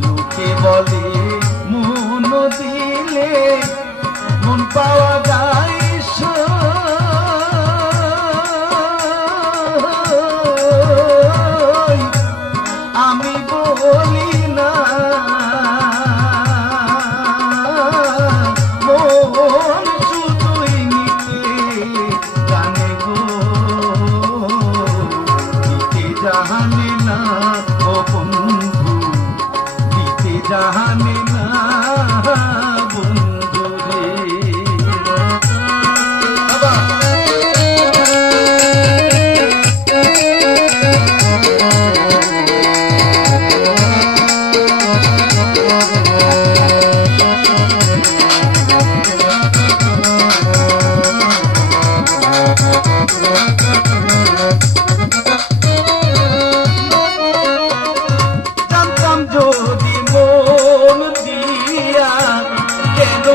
লোকে বলে মন দিলে মন পাওয়া যায়, আমি বলি না মন শুধুই নিতে জানে গো, দিতে জানে না ও বন্ধু, দিতে জানে না বন্ধু রে। জানতাম যদি মন দিয়া কেন